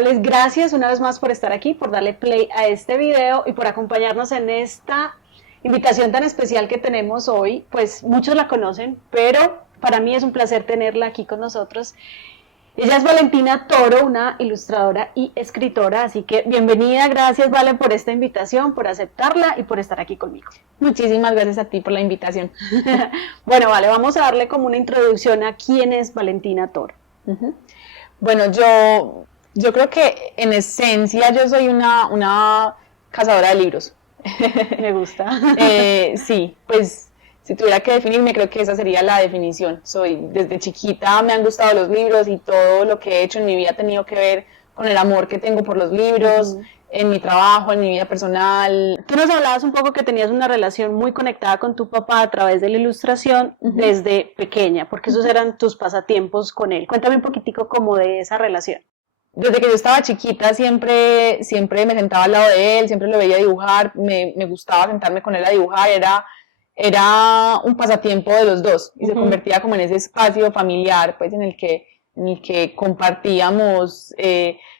Ilustrables, gracias una vez más por estar aquí, por darle play a este video y por acompañarnos en esta invitación tan especial que tenemos hoy. Pues muchos la conocen, pero para mí es un placer tenerla aquí con nosotros. Ella es Valentina Toro, una ilustradora y escritora, así que bienvenida, gracias Vale por esta invitación, por aceptarla y por estar aquí conmigo. Muchísimas gracias a ti por la invitación. Bueno, Vale, vamos a darle como una introducción a quién es Valentina Toro. Bueno, yo creo que en esencia yo soy una cazadora de libros. Me gusta. Sí, pues si tuviera que definirme, creo que esa sería la definición. Desde chiquita me han gustado los libros y todo lo que he hecho en mi vida ha tenido que ver con el amor que tengo por los libros, en mi trabajo, en mi vida personal. Tú nos hablabas un poco que tenías una relación muy conectada con tu papá a través de la ilustración desde pequeña, porque esos eran tus pasatiempos con él. Cuéntame un poquitico como de esa relación. Desde que yo estaba chiquita siempre me sentaba al lado de él, siempre lo veía dibujar, me gustaba sentarme con él a dibujar, era un pasatiempo de los dos y se convertía como en ese espacio familiar pues en el que compartíamos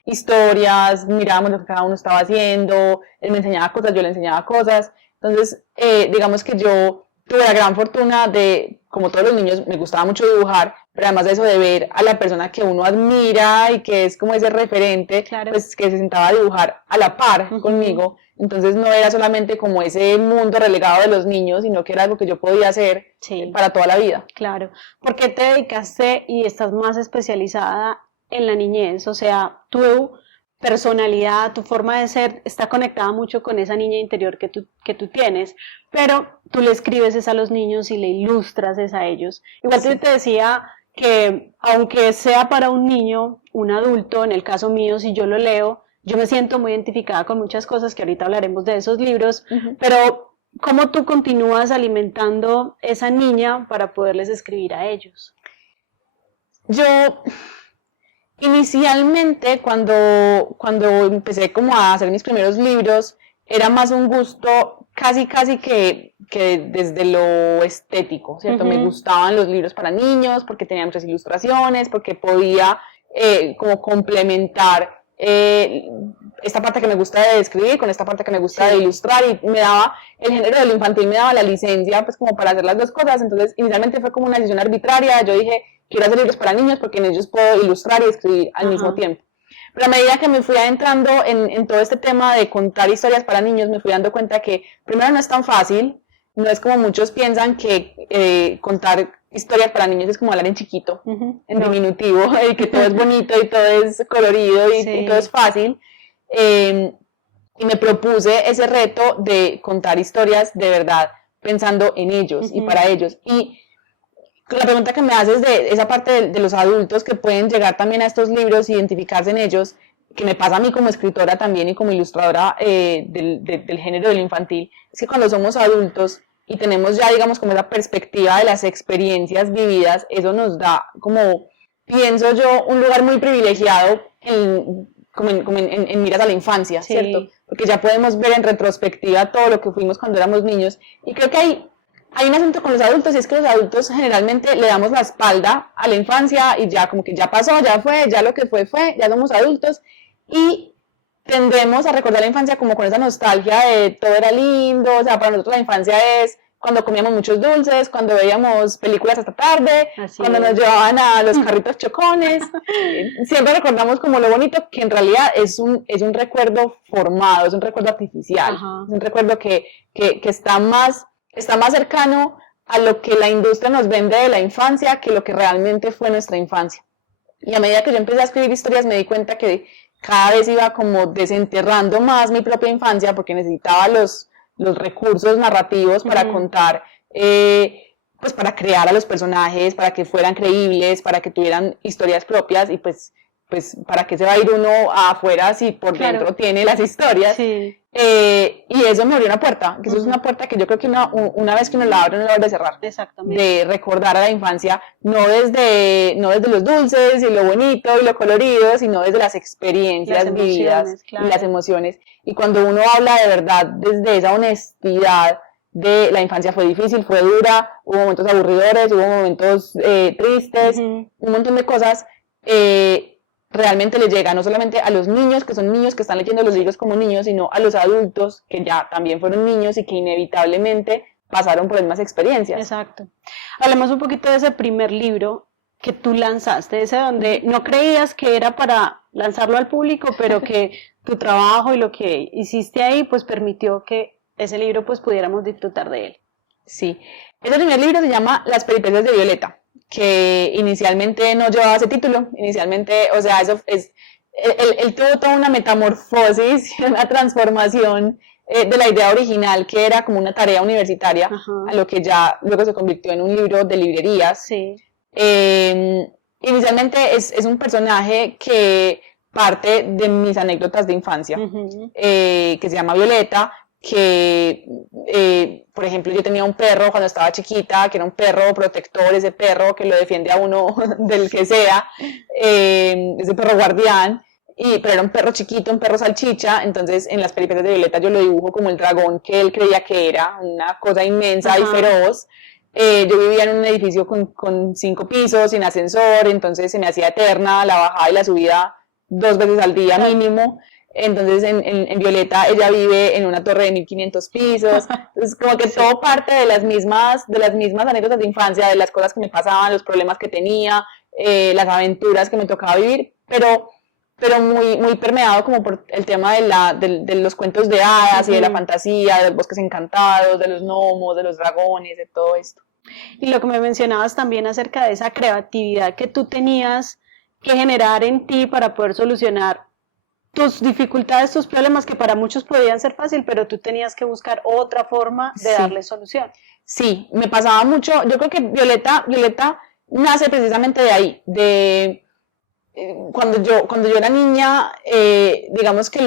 historias, mirábamos lo que cada uno estaba haciendo, él me enseñaba cosas, yo le enseñaba cosas. Entonces digamos que yo tuve la gran fortuna de, como todos los niños, me gustaba mucho dibujar, pero además de eso de ver a la persona que uno admira y que es como ese referente, Claro. pues que se sentaba a dibujar a la par conmigo. Entonces no era solamente como ese mundo relegado de los niños, sino que era algo que yo podía hacer para toda la vida. Claro. ¿Por qué te dedicaste y estás más especializada en la niñez? O sea, tu personalidad, tu forma de ser está conectada mucho con esa niña interior que tú tienes, pero tú le escribes es a los niños y le ilustras es a ellos. Igual te decía que aunque sea para un niño, un adulto, en el caso mío, si yo lo leo, yo me siento muy identificada con muchas cosas que ahorita hablaremos de esos libros, pero ¿cómo tú continúas alimentando esa niña para poderles escribir a ellos? Yo inicialmente cuando empecé como a hacer mis primeros libros era más un gusto casi que desde lo estético, ¿cierto? Me gustaban los libros para niños porque tenían muchas ilustraciones, porque podía como complementar esta parte que me gusta de escribir con esta parte que me gusta de ilustrar, y me daba, el género del infantil me daba la licencia pues como para hacer las dos cosas. Entonces inicialmente fue como una decisión arbitraria, yo dije quiero hacer libros para niños porque en ellos puedo ilustrar y escribir al mismo tiempo. Pero a medida que me fui adentrando en todo este tema de contar historias para niños, me fui dando cuenta que primero no es tan fácil, no es como muchos piensan que contar historias para niños es como hablar en chiquito, en diminutivo, y que todo es bonito y todo es colorido y todo es fácil. Y me propuse ese reto de contar historias de verdad, pensando en ellos y para ellos. Y la pregunta que me haces de esa parte de los adultos que pueden llegar también a estos libros, identificarse en ellos, que me pasa a mí como escritora también y como ilustradora del género del infantil, es que cuando somos adultos y tenemos ya, digamos, como esa perspectiva de las experiencias vividas, eso nos da como, pienso yo, un lugar muy privilegiado en miras a la infancia, ¿cierto? Porque ya podemos ver en retrospectiva todo lo que fuimos cuando éramos niños, y creo que hay un asunto con los adultos, y es que los adultos generalmente le damos la espalda a la infancia y ya como que ya pasó, ya fue, ya lo que fue, ya somos adultos, y tendemos a recordar la infancia como con esa nostalgia de todo era lindo. O sea, para nosotros la infancia es cuando comíamos muchos dulces, cuando veíamos películas hasta tarde, cuando nos llevaban a los carritos chocones. Siempre recordamos como lo bonito, que en realidad es un recuerdo formado, es un recuerdo artificial, es un recuerdo que está más cercano a lo que la industria nos vende de la infancia que lo que realmente fue nuestra infancia. Y a medida que yo empecé a escribir historias me di cuenta que cada vez iba como desenterrando más mi propia infancia, porque necesitaba los recursos narrativos para contar, pues para crear a los personajes, para que fueran creíbles, para que tuvieran historias propias, y pues para qué se va a ir uno afuera si por dentro tiene las historias. Y eso me abrió una puerta, que eso es una puerta que yo creo que una vez que uno la abre, no la vuelve a cerrar. Exactamente. De recordar a la infancia, no desde los dulces y lo bonito y lo colorido, sino desde las experiencias vividas y las emociones. Y cuando uno habla de verdad desde esa honestidad de la infancia, fue difícil, fue dura, hubo momentos aburridores, hubo momentos tristes, un montón de cosas, realmente le llega no solamente a los niños, que son niños que están leyendo los libros como niños, sino a los adultos que ya también fueron niños y que inevitablemente pasaron por las mismas experiencias. Exacto. Hablemos un poquito de ese primer libro que tú lanzaste, ese donde no creías que era para lanzarlo al público, pero que tu trabajo y lo que hiciste ahí pues permitió que ese libro pues pudiéramos disfrutar de él. Sí, ese primer libro se llama Las peripecias de Violeta, que inicialmente no llevaba ese título, inicialmente, o sea, eso es, él tuvo toda una metamorfosis, una transformación de la idea original, que era como una tarea universitaria, Ajá. a lo que ya luego se convirtió en un libro de librerías. Sí. Inicialmente es un personaje que parte de mis anécdotas de infancia, que se llama Violeta, que, por ejemplo, yo tenía un perro cuando estaba chiquita, que era un perro protector, ese perro que lo defiende a uno del que sea, ese perro guardián, pero era un perro chiquito, un perro salchicha, entonces en las peripecias de Violeta yo lo dibujo como el dragón que él creía que era, una cosa inmensa y feroz. Yo vivía en un edificio con 5 pisos, sin ascensor, entonces se me hacía eterna la bajada y la subida 2 veces al día mínimo. Entonces en Violeta ella vive en una torre de 1500 pisos, entonces como que todo parte de las mismas anécdotas de infancia, de las cosas que me pasaban, los problemas que tenía, las aventuras que me tocaba vivir, pero muy permeado como por el tema de los cuentos de hadas y de la fantasía, de los bosques encantados, de los gnomos, de los dragones, de todo esto. Y lo que me mencionabas también acerca de esa creatividad que tú tenías que generar en ti para poder solucionar tus dificultades, tus problemas, que para muchos podían ser fácil, pero tú tenías que buscar otra forma de darle solución. Sí, me pasaba mucho. Yo creo que Violeta nace precisamente de ahí, cuando yo era niña, digamos que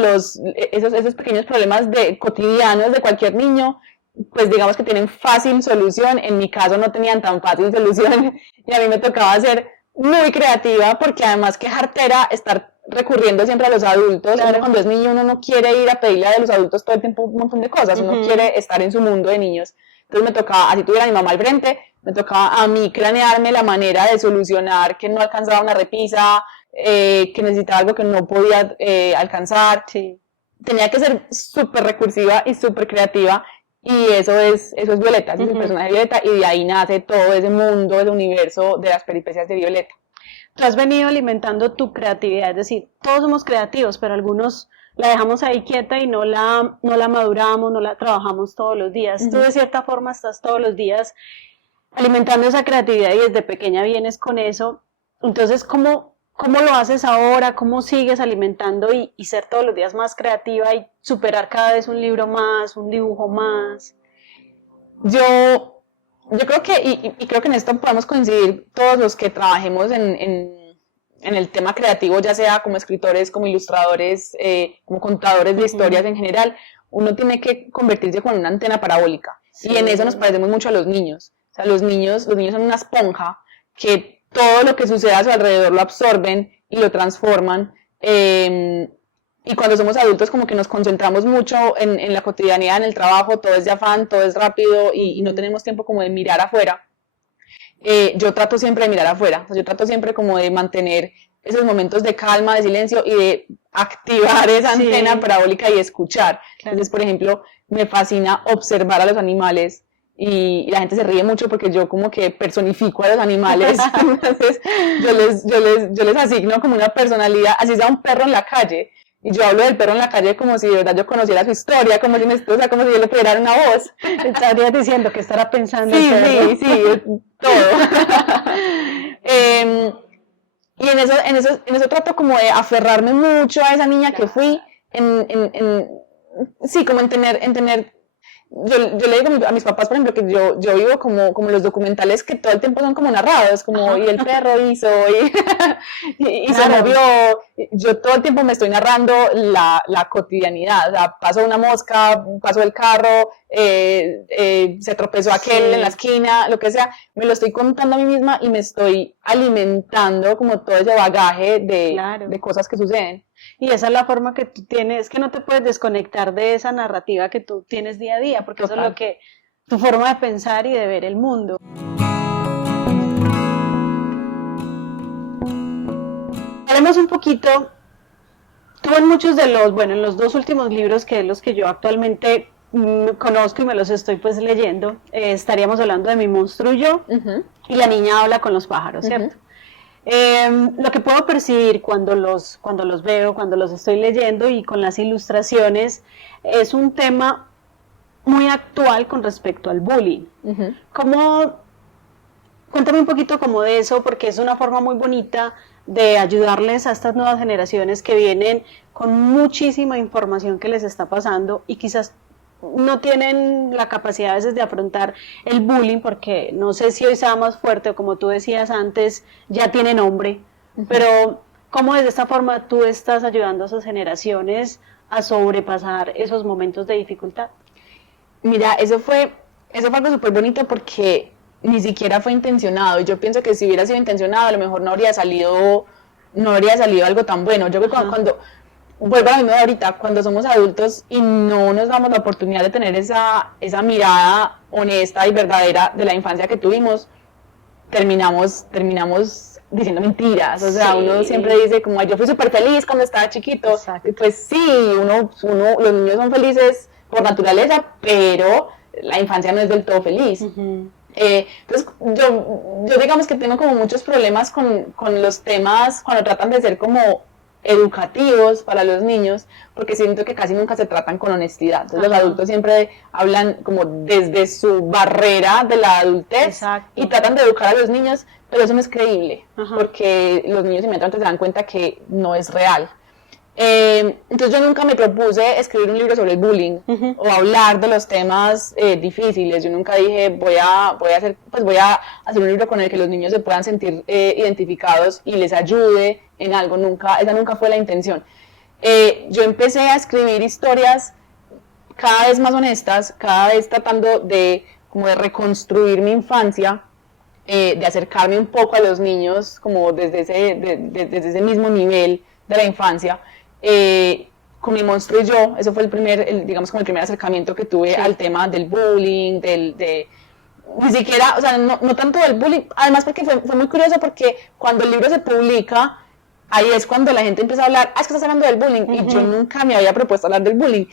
esos pequeños problemas cotidianos de cualquier niño, pues digamos que tienen fácil solución. En mi caso no tenían tan fácil solución y a mí me tocaba ser muy creativa, porque además que jartera estar recurriendo siempre a los adultos. Claro. Uno cuando es niño uno no quiere ir a pedirle a los adultos todo el tiempo un montón de cosas, uno quiere estar en su mundo de niños. Entonces me tocaba, así tuviera a mi mamá al frente, me tocaba a mí cranearme la manera de solucionar que no alcanzaba una repisa, que necesitaba algo que no podía alcanzar. Sí. Tenía que ser súper recursiva y súper creativa, y eso es Violeta, ese es el personaje de Violeta, y de ahí nace todo ese mundo, ese universo de las peripecias de Violeta. Tú has venido alimentando tu creatividad, es decir, todos somos creativos, pero algunos la dejamos ahí quieta y no la maduramos, no la trabajamos todos los días. Tú de cierta forma estás todos los días alimentando esa creatividad y desde pequeña vienes con eso. Entonces, ¿cómo lo haces ahora? ¿Cómo sigues alimentando y ser todos los días más creativa y superar cada vez un libro más, un dibujo más? Yo creo que, y creo que en esto podemos coincidir todos los que trabajemos en el tema creativo, ya sea como escritores, como ilustradores, como contadores de historias en general. Uno tiene que convertirse como en una antena parabólica. Sí. Y en eso nos parecemos mucho a los niños. O sea, los niños son una esponja que todo lo que sucede a su alrededor lo absorben y lo transforman. Y cuando somos adultos como que nos concentramos mucho en la cotidianidad, en el trabajo, todo es de afán, todo es rápido y no tenemos tiempo como de mirar afuera. Yo trato siempre de mirar afuera, yo trato siempre como de mantener esos momentos de calma, de silencio y de activar esa antena parabólica y escuchar. Claro. Entonces, por ejemplo, me fascina observar a los animales y la gente se ríe mucho porque yo como que personifico a los animales. Entonces yo les asigno como una personalidad, así sea un perro en la calle. Y yo hablo del perro en la calle como si de verdad yo conociera su historia, como si como si yo le pudiera dar una voz. Estarías diciendo que estará pensando sí, el perro. Sí, todo. Y en eso trato como de aferrarme mucho a esa niña que fui, sí, como en tener yo le digo a mis papás, por ejemplo, que yo vivo como los documentales que todo el tiempo son como narrados, como y el perro hizo y se movió. Yo todo el tiempo me estoy narrando la cotidianidad. O sea, pasó una mosca, pasó el carro, se tropezó aquel en la esquina, lo que sea. Me lo estoy contando a mí misma y me estoy alimentando como todo ese bagaje de cosas que suceden. Y esa es la forma que tú tienes, es que no te puedes desconectar de esa narrativa que tú tienes día a día, porque Total. Eso es lo que, tu forma de pensar y de ver el mundo. Hablemos un poquito, tú en muchos de los, bueno, en los dos últimos libros que es los que yo actualmente conozco y me los estoy pues leyendo, estaríamos hablando de Mi monstruo y yo, y La niña habla con los pájaros, ¿cierto? Lo que puedo percibir cuando los veo, cuando los estoy leyendo y con las ilustraciones, es un tema muy actual con respecto al bullying. Cuéntame un poquito como de eso, porque es una forma muy bonita de ayudarles a estas nuevas generaciones que vienen con muchísima información que les está pasando y quizás no tienen la capacidad a veces de afrontar el bullying, porque no sé si hoy sea más fuerte o como tú decías antes, ya tiene nombre, pero ¿cómo desde esta forma tú estás ayudando a esas generaciones a sobrepasar esos momentos de dificultad? Mira, eso fue algo súper bonito porque ni siquiera fue intencionado. Yo pienso que si hubiera sido intencionado, a lo mejor no habría salido algo tan bueno. Yo creo que cuando vuelvo a lo mismo de ahorita, cuando somos adultos y no nos damos la oportunidad de tener esa mirada honesta y verdadera de la infancia que tuvimos, terminamos diciendo mentiras. O sea, uno siempre dice como, yo fui súper feliz cuando estaba chiquito. Exacto. Y pues sí, los niños son felices por naturaleza, pero la infancia no es del todo feliz. Entonces yo digamos que tengo como muchos problemas con los temas cuando tratan de ser como educativos para los niños, porque siento que casi nunca se tratan con honestidad. Entonces los adultos siempre hablan como desde su barrera de la adultez. Exacto. Y tratan de educar a los niños, pero eso no es creíble, porque los niños inmediatamente se dan cuenta que no es real. Entonces yo nunca me propuse escribir un libro sobre el bullying o hablar de los temas difíciles. Yo nunca dije voy a hacer un libro con el que los niños se puedan sentir identificados y les ayude en algo. Esa nunca fue la intención. Yo empecé a escribir historias cada vez más honestas, cada vez tratando de reconstruir mi infancia, de acercarme un poco a los niños como desde ese mismo nivel de la infancia. Con Mi monstruo y yo, eso fue el primer acercamiento que tuve al tema del bullying, ni siquiera, o sea, no tanto del bullying, además porque fue muy curioso porque cuando el libro se publica, ahí es cuando la gente empieza a hablar, es que estás hablando del bullying, y yo nunca me había propuesto hablar del bullying.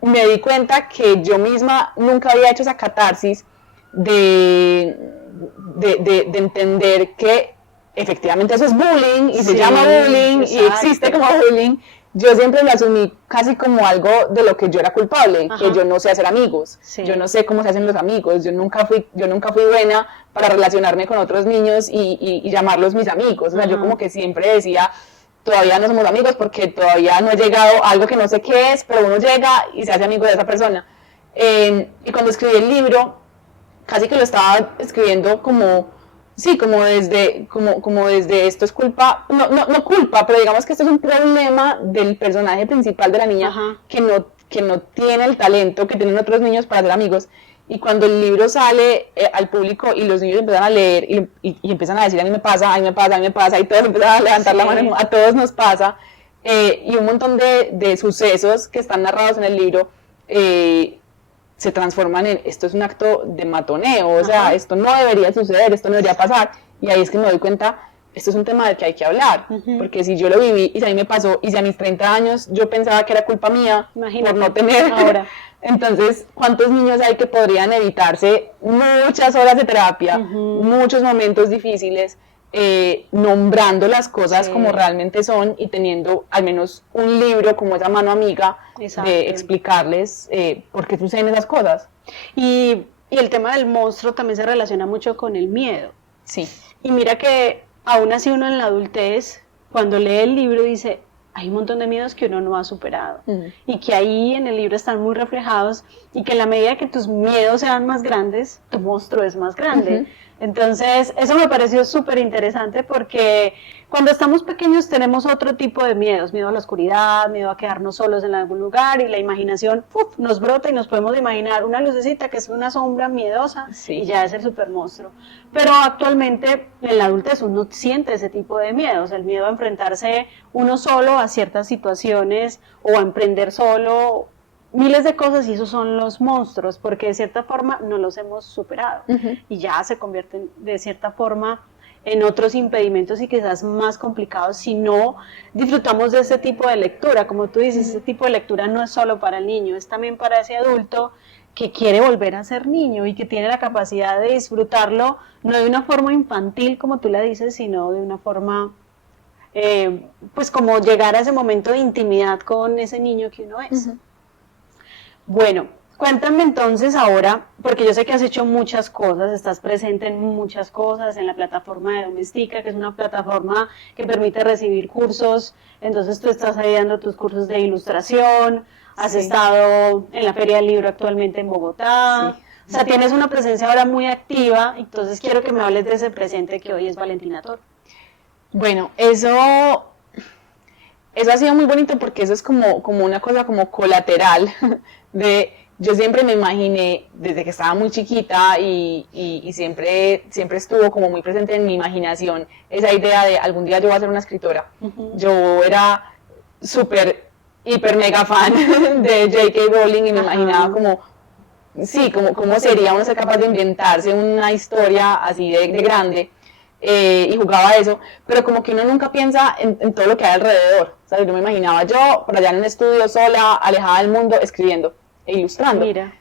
Me di cuenta que yo misma nunca había hecho esa catarsis de entender que efectivamente eso es bullying y se llama bullying y existe como bullying. Yo siempre lo asumí casi como algo de lo que yo era culpable, que yo no sé hacer amigos, yo no sé cómo se hacen los amigos, yo nunca fui buena para relacionarme con otros niños y llamarlos mis amigos. O sea, yo como que siempre decía, todavía no somos amigos porque todavía no he llegado a algo que no sé qué es, pero uno llega y se hace amigo de esa persona. Y cuando escribí el libro, casi que lo estaba escribiendo como desde esto es culpa, no culpa, pero digamos que esto es un problema del personaje principal de la niña que no tiene el talento que tienen otros niños para ser amigos. Y cuando el libro sale al público y los niños empiezan a leer y empiezan a decir a mí me pasa, y todos empiezan a levantar la mano, a todos nos pasa, y un montón de sucesos que están narrados en el libro se transforman en, esto es un acto de matoneo, o sea, esto no debería suceder, esto no debería pasar, y ahí es que me doy cuenta, esto es un tema del que hay que hablar, porque si yo lo viví, y si a mí me pasó, y si a mis 30 años yo pensaba que era culpa mía, por no tener, ahora. Entonces, ¿cuántos niños hay que podrían evitarse muchas horas de terapia, muchos momentos difíciles, nombrando las cosas como realmente son y teniendo al menos un libro como esa mano amiga de explicarles por qué suceden esas cosas? Y el tema del monstruo también se relaciona mucho con el miedo. Sí. Y mira que aún así uno en la adultez, cuando lee el libro dice, hay un montón de miedos que uno no ha superado y que ahí en el libro están muy reflejados y que en la medida que tus miedos sean más grandes, tu monstruo es más grande. Entonces, eso me pareció súper interesante porque cuando estamos pequeños tenemos otro tipo de miedos, miedo a la oscuridad, miedo a quedarnos solos en algún lugar y la imaginación nos brota y nos podemos imaginar una lucecita que es una sombra miedosa y ya es el super monstruo. Pero actualmente en la adultez uno siente ese tipo de miedos, el miedo a enfrentarse uno solo a ciertas situaciones o a emprender solo miles de cosas, y esos son los monstruos, porque de cierta forma no los hemos superado y ya se convierten de cierta forma en otros impedimentos y quizás más complicados si no disfrutamos de este tipo de lectura. Como tú dices, este tipo de lectura no es solo para el niño, es también para ese adulto que quiere volver a ser niño y que tiene la capacidad de disfrutarlo, no de una forma infantil como tú la dices, sino de una forma, pues como llegar a ese momento de intimidad con ese niño que uno es. Bueno, cuéntame entonces ahora, porque yo sé que has hecho muchas cosas, estás presente en muchas cosas, en la plataforma de Domestika, que es una plataforma que permite recibir cursos, entonces tú estás ahí dando tus cursos de ilustración, has estado en la Feria del Libro actualmente en Bogotá, o sea, tienes una presencia ahora muy activa, entonces quiero que me hables de ese presente que hoy es Valentina Toro. Bueno, eso ha sido muy bonito porque eso es como una cosa como colateral de... Yo siempre me imaginé, desde que estaba muy chiquita y siempre estuvo como muy presente en mi imaginación esa idea de algún día yo voy a ser una escritora. Yo era súper, hiper mega fan de J.K. Rowling y me imaginaba como, sí, cómo sería uno ser capaz de inventarse una historia así de grande. Y jugaba a eso, pero como que uno nunca piensa en todo lo que hay alrededor. O sea, yo me imaginaba yo por allá en un estudio sola, alejada del mundo, escribiendo e ilustrando. Mira.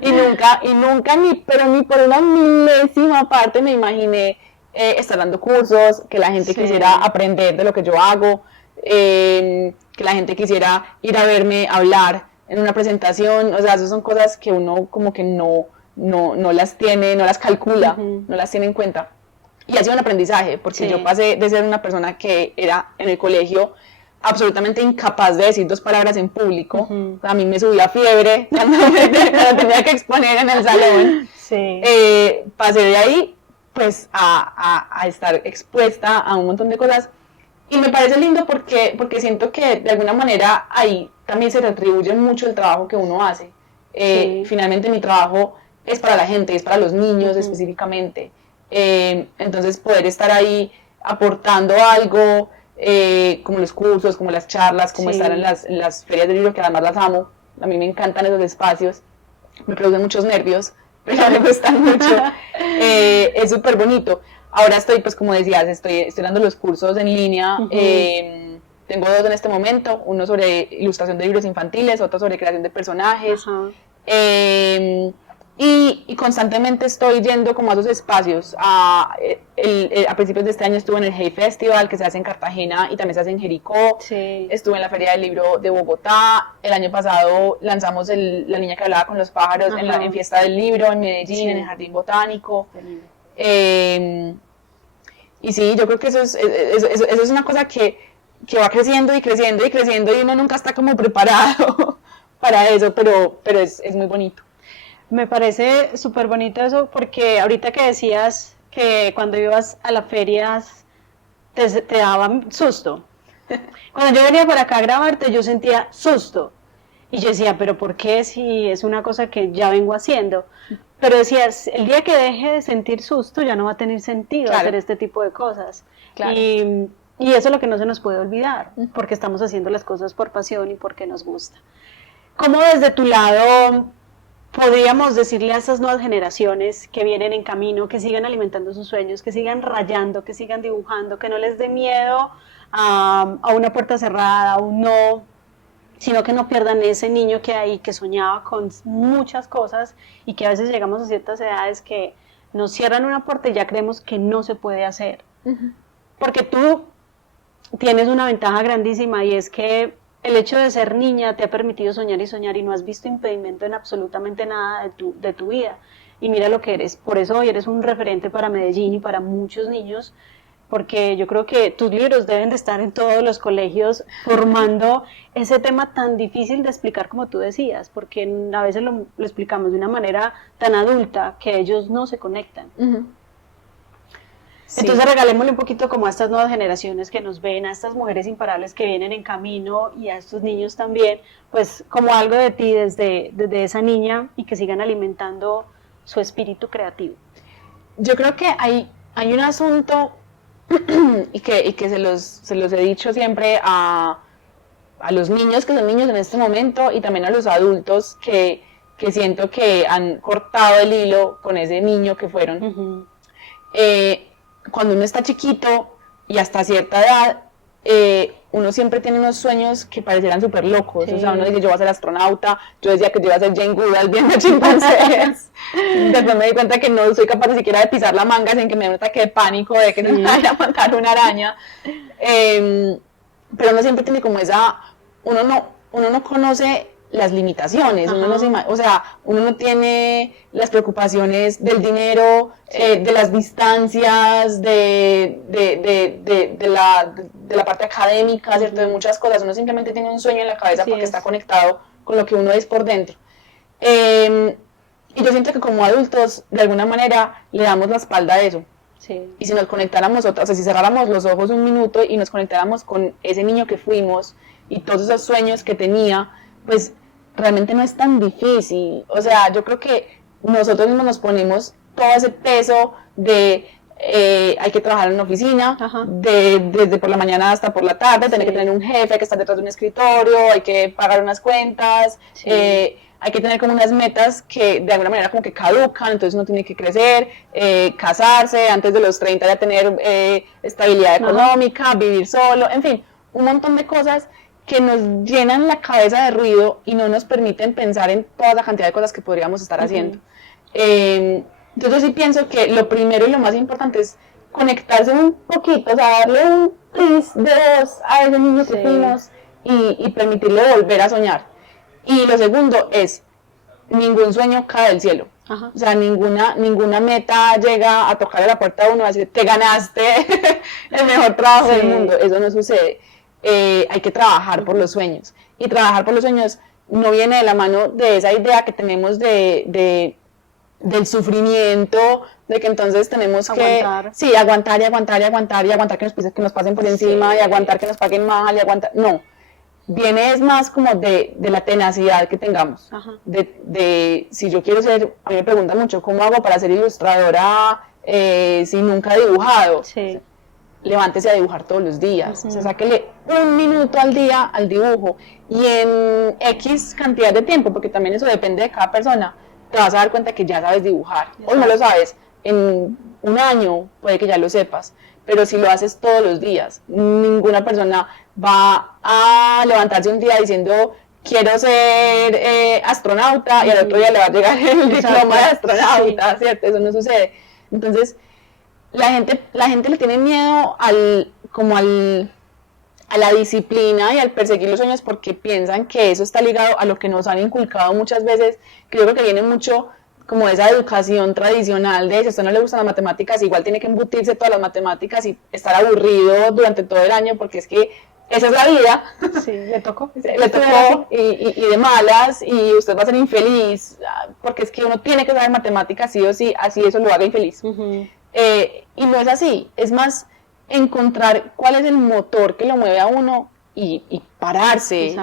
y nunca ni por una milésima parte me imaginé estar dando cursos, que la gente quisiera aprender de lo que yo hago, que la gente quisiera ir a verme hablar en una presentación. O sea, esas son cosas que uno como que no las tiene, no las calcula, no las tiene en cuenta. Y ha sido un aprendizaje, porque yo pasé de ser una persona que era en el colegio absolutamente incapaz de decir 2 palabras en público. A mí me subía fiebre cuando tenía que exponer en el salón. Pasé de ahí pues a estar expuesta a un montón de cosas. Y me parece lindo porque siento que de alguna manera ahí también se retribuye mucho el trabajo que uno hace. Finalmente mi trabajo es para la gente, es para los niños específicamente. Entonces poder estar ahí aportando algo, como los cursos, como las charlas, como estar en las ferias de libro, que además las amo. A mí me encantan esos espacios, me producen muchos nervios, pero me gustan mucho. Es súper bonito. Ahora estoy, pues como decías, estoy dando los cursos en línea. Tengo 2 en este momento, uno sobre ilustración de libros infantiles, otro sobre creación de personajes. Y constantemente estoy yendo como a esos espacios. A principios de este año estuve en el Hey Festival, que se hace en Cartagena y también se hace en Jericó. Estuve en la Feria del Libro de Bogotá. El año pasado lanzamos La niña que hablaba con los pájaros en Fiesta del Libro, en Medellín, en el Jardín Botánico. Y sí, yo creo que eso es una cosa que va creciendo y creciendo y creciendo, y uno nunca está como preparado para eso, pero es muy bonito. Me parece súper bonito eso, porque ahorita que decías que cuando ibas a las ferias te daban susto. Cuando yo venía para acá a grabarte yo sentía susto. Y yo decía, ¿pero por qué si es una cosa que ya vengo haciendo? Pero decías, el día que deje de sentir susto ya no va a tener sentido hacer este tipo de cosas. Y eso es lo que no se nos puede olvidar, porque estamos haciendo las cosas por pasión y porque nos gusta. ¿Cómo desde tu lado podríamos decirle a estas nuevas generaciones que vienen en camino, que sigan alimentando sus sueños, que sigan rayando, que sigan dibujando, que no les dé miedo a una puerta cerrada, a un no, sino que no pierdan ese niño que hay, que soñaba con muchas cosas, y que a veces llegamos a ciertas edades que nos cierran una puerta y ya creemos que no se puede hacer? Porque tú tienes una ventaja grandísima, y es que el hecho de ser niña te ha permitido soñar y soñar, y no has visto impedimento en absolutamente nada de tu vida. Y mira lo que eres. Por eso hoy eres un referente para Medellín y para muchos niños, porque yo creo que tus libros deben de estar en todos los colegios formando ese tema tan difícil de explicar como tú decías, porque a veces lo explicamos de una manera tan adulta que ellos no se conectan. Entonces regalémosle un poquito como a estas nuevas generaciones que nos ven, a estas mujeres imparables que vienen en camino, y a estos niños también, pues como algo de ti desde esa niña, y que sigan alimentando su espíritu creativo. Yo creo que hay un asunto y que se los he dicho siempre a los niños que son niños en este momento, y también a los adultos que siento que han cortado el hilo con ese niño que fueron. cuando uno está chiquito y hasta cierta edad, uno siempre tiene unos sueños que parecieran súper locos. Sí. O sea, uno dice, yo voy a ser astronauta, yo decía que yo iba a ser Jane Goodall viendo chimpancés. Después me di cuenta que no soy capaz ni siquiera de pisar la manga sin que me dé un ataque de pánico de que no me vaya a matar una araña. Pero uno siempre tiene como esa, uno no conoce las limitaciones, uno no tiene las preocupaciones del dinero, de las distancias, de la parte académica, ¿cierto? De muchas cosas. Uno simplemente tiene un sueño en la cabeza porque está conectado con lo que uno es por dentro. Y yo siento que como adultos, de alguna manera, le damos la espalda a eso. Sí. Y si nos conectáramos, o sea, si cerráramos los ojos un minuto y nos conectáramos con ese niño que fuimos y todos esos sueños que tenía, pues realmente no es tan difícil. O sea, yo creo que nosotros mismos nos ponemos todo ese peso de hay que trabajar en una oficina, desde por la mañana hasta por la tarde, tener que tener un jefe, hay que estar detrás de un escritorio, hay que pagar unas cuentas, hay que tener como unas metas que de alguna manera como que caducan, entonces uno tiene que crecer, casarse, antes de los 30 ya tener estabilidad económica, vivir solo, en fin, un montón de cosas que nos llenan la cabeza de ruido y no nos permiten pensar en toda la cantidad de cosas que podríamos estar haciendo. Entonces yo sí pienso que lo primero y lo más importante es conectarse un poquito, o sea, darle un twist de voz a ese niño que fuimos y permitirle volver a soñar. Y lo segundo es, ningún sueño cae del cielo. O sea, ninguna meta llega a tocarle la puerta a uno y decir, te ganaste el mejor trabajo del mundo. Eso no sucede. Hay que trabajar por los sueños. Y trabajar por los sueños no viene de la mano de esa idea que tenemos del sufrimiento, de que entonces tenemos que aguantar que nos pasen por encima, y aguantar que nos paguen mal, y aguantar. No. Viene es más como de la tenacidad que tengamos. De si yo quiero ser, a mí me preguntan mucho, ¿cómo hago para ser ilustradora si nunca he dibujado? Sí. Levántese a dibujar todos los días, o sea, sáquele un minuto al día al dibujo y en X cantidad de tiempo, porque también eso depende de cada persona, te vas a dar cuenta que ya sabes dibujar. Hoy no lo sabes, en un año puede que ya lo sepas, pero si lo haces todos los días, ninguna persona va a levantarse un día diciendo quiero ser astronauta y al otro día le va a llegar el diploma de astronauta, ¿cierto? Eso no sucede. Entonces, la gente le tiene miedo a la disciplina y al perseguir los sueños porque piensan que eso está ligado a lo que nos han inculcado muchas veces, que yo creo que viene mucho como esa educación tradicional de si a usted no le gustan las matemáticas, igual tiene que embutirse todas las matemáticas y estar aburrido durante todo el año porque es que esa es la vida. Sí, le tocó y de malas y usted va a ser infeliz porque es que uno tiene que saber matemáticas sí o sí, así eso lo haga infeliz. Y no es así, es más encontrar cuál es el motor que lo mueve a uno y pararse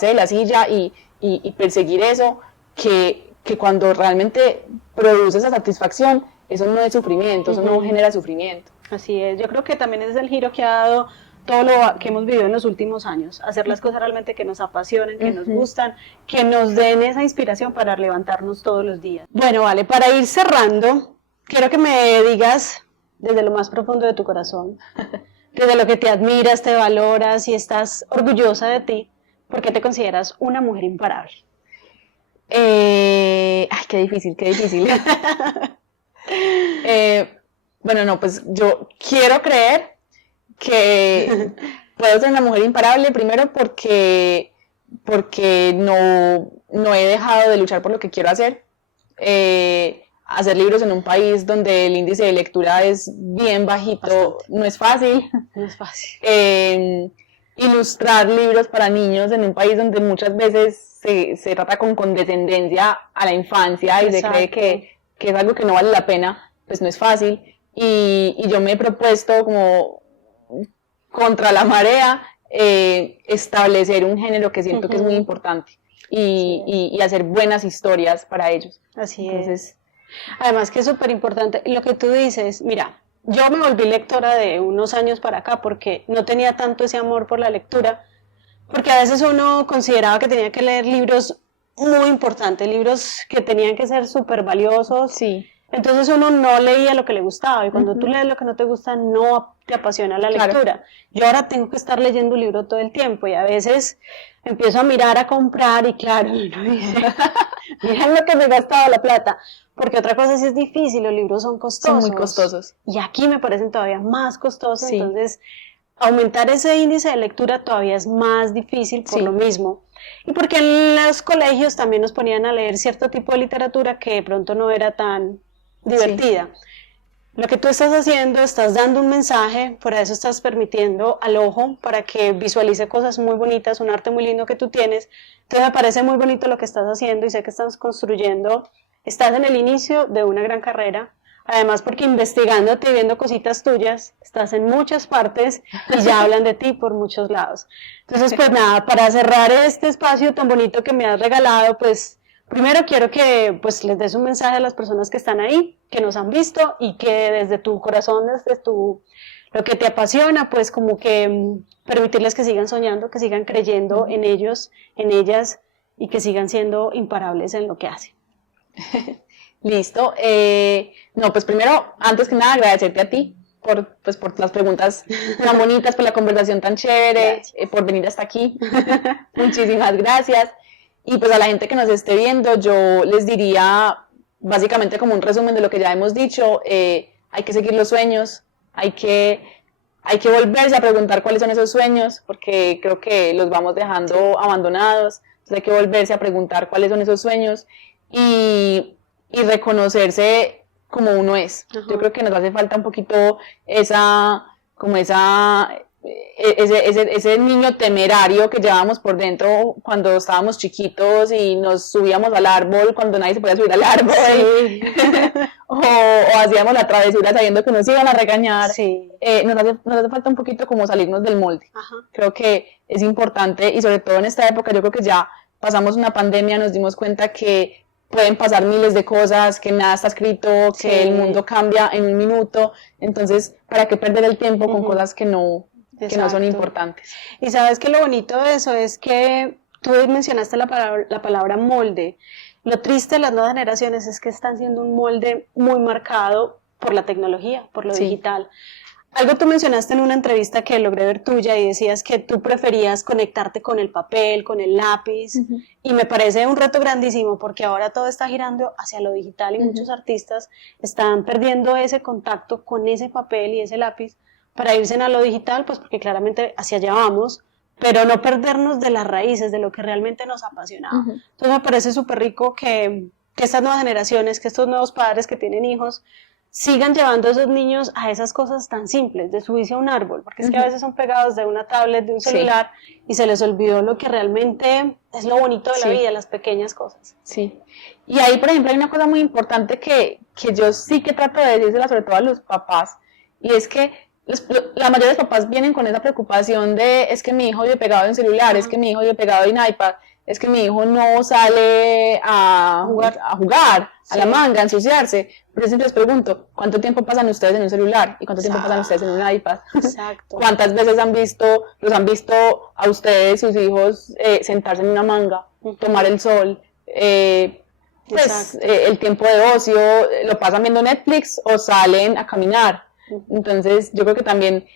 de la silla y perseguir eso que cuando realmente produce esa satisfacción, eso no es sufrimiento, eso no genera sufrimiento. Así es, yo creo que también es el giro que ha dado todo lo que hemos vivido en los últimos años, hacer las cosas realmente que nos apasionen, que nos gustan, que nos den esa inspiración para levantarnos todos los días. Bueno, vale, para ir cerrando, quiero que me digas desde lo más profundo de tu corazón, desde lo que te admiras, te valoras y estás orgullosa de ti, ¿por qué te consideras una mujer imparable? Ay, qué difícil. Bueno, no, pues yo quiero creer que puedo ser una mujer imparable, primero porque no he dejado de luchar por lo que quiero hacer. Hacer libros en un país donde el índice de lectura es bien bajito, no es fácil. Ilustrar libros para niños en un país donde muchas veces se trata con condescendencia a la infancia y se cree que es algo que no vale la pena, pues no es fácil. Y yo me he propuesto como contra la marea establecer un género que siento que es muy importante y hacer buenas historias para ellos. Así es. Además que es súper importante lo que tú dices, mira, yo me volví lectora de unos años para acá porque no tenía tanto ese amor por la lectura, porque a veces uno consideraba que tenía que leer libros muy importantes, libros que tenían que ser súper valiosos, Entonces uno no leía lo que le gustaba y cuando tú lees lo que no te gusta no te apasiona la lectura. Claro. Yo ahora tengo que estar leyendo un libro todo el tiempo y a veces empiezo a mirar, a comprar y claro, miren lo que me he gastado la plata. Porque otra cosa sí es difícil, los libros son costosos. Son muy costosos. Y aquí me parecen todavía más costosos, sí. Entonces aumentar ese índice de lectura todavía es más difícil por lo mismo. Y porque en los colegios también nos ponían a leer cierto tipo de literatura que de pronto no era tan divertida. Lo que tú estás haciendo, estás dando un mensaje, por eso estás permitiendo al ojo para que visualice cosas muy bonitas, un arte muy lindo que tú tienes. Entonces me parece muy bonito lo que estás haciendo y sé que estás construyendo, estás en el inicio de una gran carrera. Además porque investigándote y viendo cositas tuyas, estás en muchas partes y ya hablan de ti por muchos lados. Entonces pues nada, para cerrar este espacio tan bonito que me has regalado, pues primero quiero que pues les des un mensaje a las personas que están ahí, que nos han visto y que desde tu corazón, desde lo que te apasiona, pues como que permitirles que sigan soñando, que sigan creyendo en ellos, en ellas y que sigan siendo imparables en lo que hacen. Listo. No, pues primero, antes que nada, agradecerte a ti por las preguntas tan bonitas, por la conversación tan chévere, por venir hasta aquí. Muchísimas gracias. Y pues a la gente que nos esté viendo, yo les diría básicamente como un resumen de lo que ya hemos dicho, hay que seguir los sueños, hay que volverse a preguntar cuáles son esos sueños, porque creo que los vamos dejando abandonados, entonces hay que volverse a preguntar cuáles son esos sueños y reconocerse como uno es. Ajá. Yo creo que nos hace falta un poquito ese niño temerario que llevábamos por dentro cuando estábamos chiquitos y nos subíamos al árbol cuando nadie se podía subir al árbol. Sí. o hacíamos la travesura sabiendo que nos iban a regañar. Sí. Nos hace falta un poquito como salirnos del molde. Ajá. Creo que es importante y sobre todo en esta época yo creo que ya pasamos una pandemia, nos dimos cuenta que pueden pasar miles de cosas, que nada está escrito, que el mundo cambia en un minuto, entonces, ¿para qué perder el tiempo con cosas que no son importantes? Y sabes que lo bonito de eso es que tú mencionaste la palabra molde. Lo triste de las nuevas generaciones es que están siendo un molde muy marcado por la tecnología, por lo digital. Algo tú mencionaste en una entrevista que logré ver tuya y decías que tú preferías conectarte con el papel, con el lápiz, y me parece un reto grandísimo porque ahora todo está girando hacia lo digital y muchos artistas están perdiendo ese contacto con ese papel y ese lápiz para irse a lo digital, pues porque claramente hacia allá vamos, pero no perdernos de las raíces, de lo que realmente nos apasionaba. Entonces me parece súper rico que estas nuevas generaciones, que estos nuevos padres que tienen hijos, sigan llevando a esos niños a esas cosas tan simples, de subirse a un árbol, porque es que a veces son pegados de una tablet, de un celular, y se les olvidó lo que realmente es lo bonito de la vida, las pequeñas cosas. Sí, y ahí, por ejemplo, hay una cosa muy importante que yo sí que trato de decírsela sobre todo a los papás, y es que la mayoría de los papás vienen con esa preocupación de, es que mi hijo vive pegado en celular, es que mi hijo vive pegado en iPad, es que mi hijo no sale a jugar a la manga, a ensuciarse. Pero yo siempre les pregunto, ¿cuánto tiempo pasan ustedes en un celular? ¿Y cuánto tiempo pasan ustedes en un iPad? Exacto. ¿Cuántas veces los han visto a ustedes, sus hijos, sentarse en una manga, tomar el sol? El tiempo de ocio, ¿lo pasan viendo Netflix o salen a caminar? Entonces yo creo que también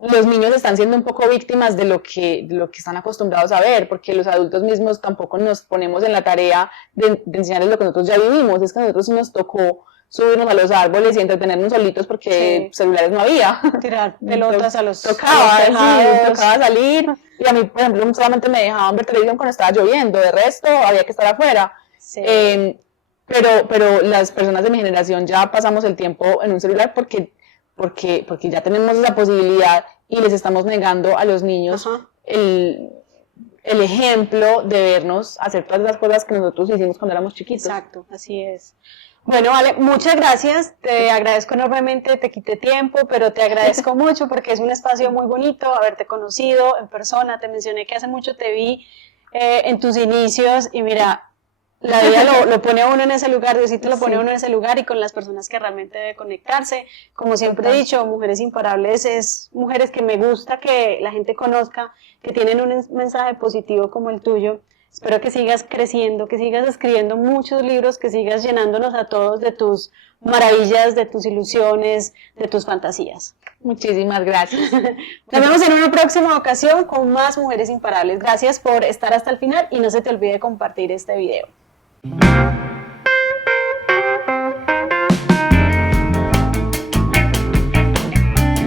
los niños están siendo un poco víctimas de lo que están acostumbrados a ver, porque los adultos mismos tampoco nos ponemos en la tarea de enseñarles lo que nosotros ya vivimos. Es que a nosotros sí nos tocó subirnos a los árboles y entretenernos solitos porque celulares no había. Tirar pelotas a los tocaba salir, y a mí, por ejemplo, solamente me dejaban ver televisión cuando estaba lloviendo, de resto había que estar afuera. Sí. Pero las personas de mi generación ya pasamos el tiempo en un celular porque ya tenemos esa posibilidad y les estamos negando a los niños el ejemplo de vernos hacer todas las cosas que nosotros hicimos cuando éramos chiquitos. Exacto, así es. Bueno, Vale, muchas gracias, te agradezco enormemente, te quité tiempo, pero te agradezco mucho porque es un espacio muy bonito, haberte conocido en persona, te mencioné que hace mucho te vi en tus inicios y mira, la vida lo pone a uno en ese lugar, Diosito lo pone a uno en ese lugar y con las personas que realmente debe conectarse. Como siempre he dicho, Mujeres Imparables es mujeres que me gusta que la gente conozca, que tienen un mensaje positivo como el tuyo. Espero que sigas creciendo, que sigas escribiendo muchos libros, que sigas llenándonos a todos de tus maravillas, de tus ilusiones, de tus fantasías. Muchísimas gracias. Nos vemos en una próxima ocasión con más Mujeres Imparables. Gracias por estar hasta el final y no se te olvide compartir este video.